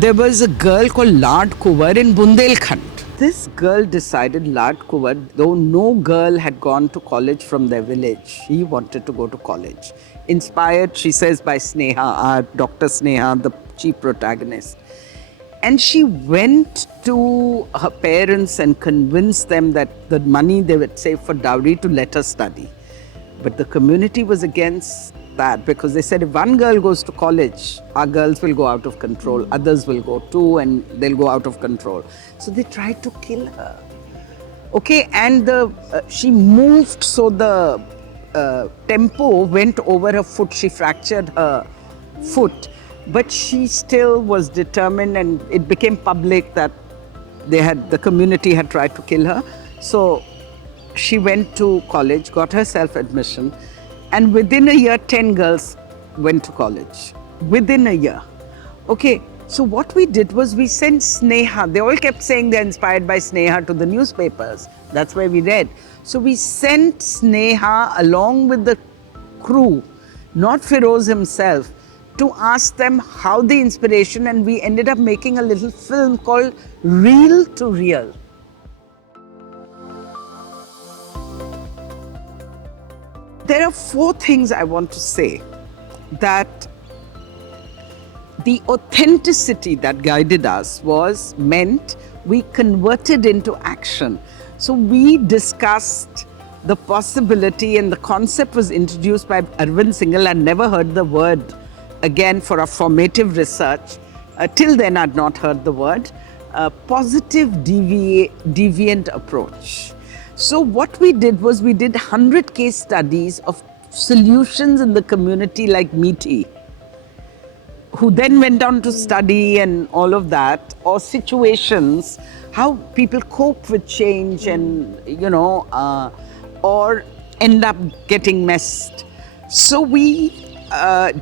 There was a girl called Lad Kuwar in Bundelkhand. This girl decided, Lad Kuwar, though no girl had gone to college from their village, she wanted to go to college. Inspired, she says, by Sneha, our Dr. Sneha, the chief protagonist. And she went to her parents and convinced them that the money they would save for dowry to let her study. But the community was against that because they said if one girl goes to college, our girls will go out of control, others will go too, and they'll go out of control. So they tried to kill her. Okay, and she moved, so the tempo went over her foot. She fractured her foot, but she still was determined, and it became public that the community had tried to kill her. So she went to college, got herself admission, and within a year, 10 girls went to college. Within a year. Okay, so what we did was we sent Sneha. They all kept saying they're inspired by Sneha to the newspapers. That's where we read. So we sent Sneha along with the crew, not Feroz himself, to ask them how the inspiration, and we ended up making a little film called Real to Real. There are 4 things I want to say that the authenticity that guided us meant we converted into action. So we discussed the possibility, and the concept was introduced by Arvind Singhal. I'd never heard the word again for a formative research. Till then I'd not heard the word. Positive deviant approach. So what we did was we did 100 case studies of solutions in the community like Meeti, who then went on to study and all of that, or situations, how people cope with change and, or end up getting messed. So we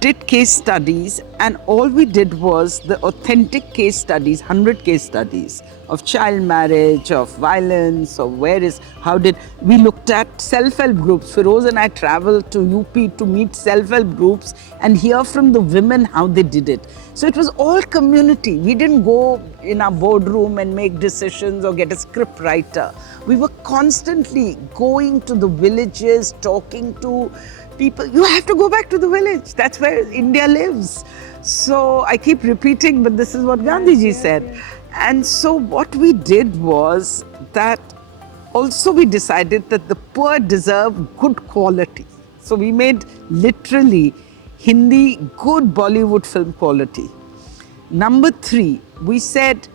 did case studies, and all we did was the authentic case studies, 100 case studies of child marriage, of violence, of we looked at self-help groups. Feroz and I traveled to UP to meet self-help groups and hear from the women how they did it. So it was all community. We didn't go in our boardroom and make decisions or get a script writer. We were constantly going to the villages, talking to people. You have to go back to the village. That's where India lives. So I keep repeating, but this is what Gandhiji said. And so what we did was that also we decided that the poor deserve good quality. So we made literally Hindi good Bollywood film quality. Number 3, we said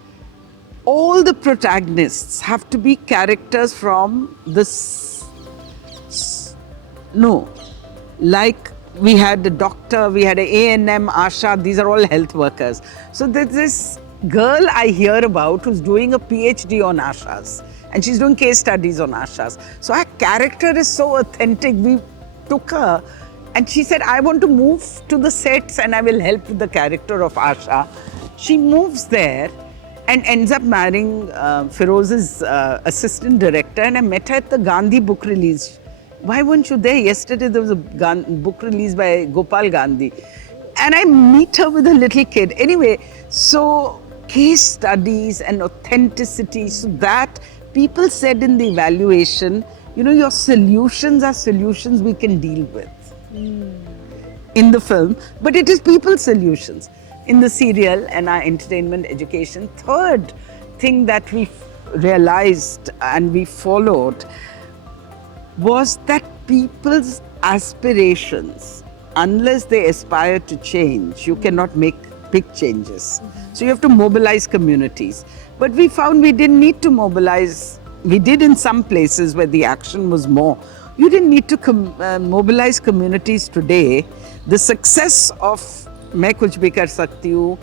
all the protagonists have to be characters from like we had a doctor, we had an A&M, Asha, these are all health workers. So there's this girl I hear about who's doing a PhD on Ashas, and she's doing case studies on Ashas. So her character is so authentic. We took her and she said, I want to move to the sets and I will help with the character of Asha. She moves there and ends up marrying Feroz's assistant director, and I met her at the Gandhi book release. Why weren't you there? Yesterday there was a book release by Gopal Gandhi. And I meet her with a little kid. Anyway, so case studies and authenticity, so that people said in the evaluation, your solutions are solutions we can deal with in the film, but it is people's solutions. In the serial and our entertainment education, third thing that we realized and we followed was that people's aspirations, unless they aspire to change, you cannot make big changes. So you have to mobilize communities. But we found we didn't need to mobilize. We did in some places where the action was more. You didn't need to mobilize communities today. The success of Main Kuch Bhi Kar Sakti Hu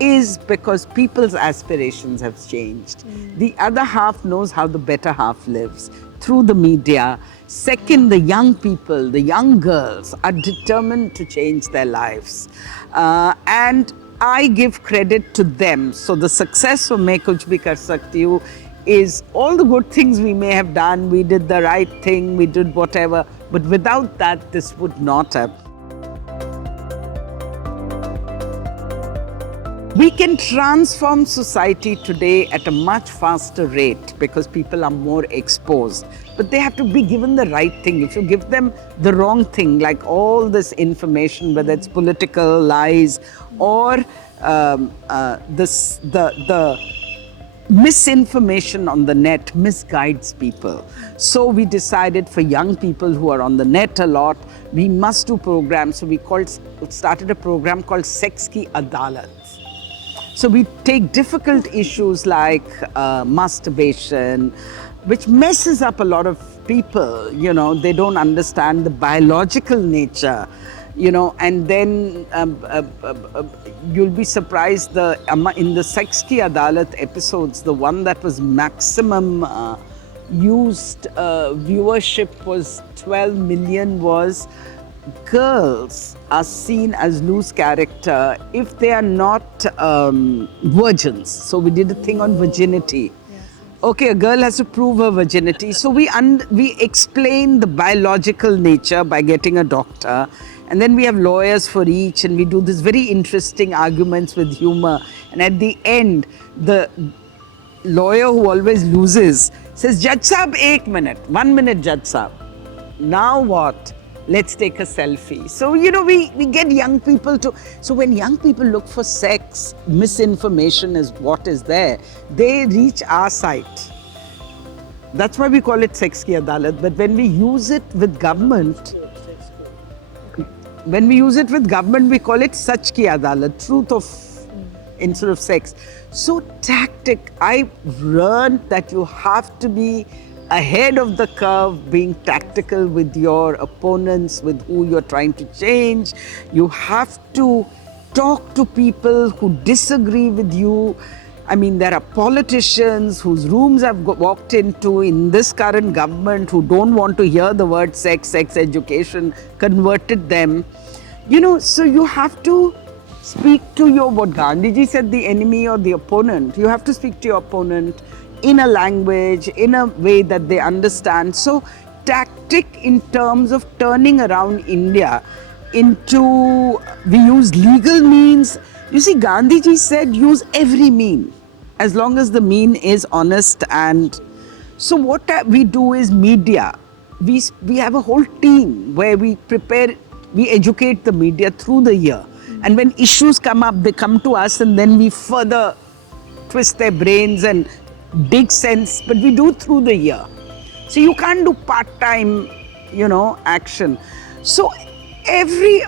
is because people's aspirations have changed. The other half knows how the better half lives through the media. Second, the young people, the young girls are determined to change their lives. And I give credit to them. So the success of Main Kuch Bhi Kar Sakti Hu is all the good things we may have done. We did the right thing, we did whatever. But without that, this would not have. We can transform society today at a much faster rate because people are more exposed. But they have to be given the right thing. If you give them the wrong thing, like all this information, whether it's political lies or the misinformation on the net misguides people. So we decided for young people who are on the net a lot, we must do programs. So we started a program called Sex Ki Adalat. So we take difficult issues like masturbation, which messes up a lot of people. You know, they don't understand the biological nature. You know, and then you'll be surprised in the Sex Ki Adalat episodes, the one that was maximum used viewership was 12 million was girls are seen as loose character if they are not virgins. So we did a thing on virginity. Okay, a girl has to prove her virginity. So we explain the biological nature by getting a doctor. And then we have lawyers for each, and we do this very interesting arguments with humor. And at the end, the lawyer who always loses says, Judge Saab, 1 minute, Judge Saab. Now what? Let's take a selfie. So, you know, we get young people to... So when young people look for sex, misinformation is what is there. They reach our site. That's why we call it Sex Ki Adalat. But when we use it with government... When we use it with government, we call it Sach Ki Adalat, truth of, instead of sex. So tactic, I learned that you have to be ahead of the curve, being tactical with your opponents, with who you're trying to change. You have to talk to people who disagree with you. I mean, there are politicians whose rooms I've walked into in this current government who don't want to hear the word sex education, converted them. You know, so you have to speak to what Gandhiji said, the enemy or the opponent. You have to speak to your opponent in a language, in a way that they understand. So tactic in terms of turning around India into, we use legal means. You see, Gandhiji said use every mean, as long as the mean is honest. And so what we do is media. We have a whole team where we educate the media through the year. And when issues come up, they come to us and then we further twist their brains and dig sense, but we do through the year. So you can't do part-time, you know, action. So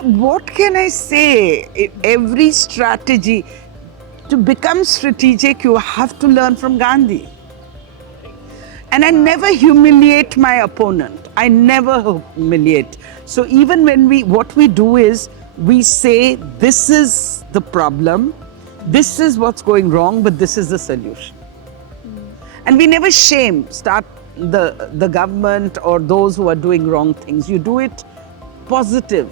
what can I say? Every strategy, to become strategic, you have to learn from Gandhi. And I never humiliate my opponent. I never humiliate. So even when what we do is, we say, this is the problem, this is what's going wrong, but this is the solution. And we never start the government or those who are doing wrong things. You do it positive.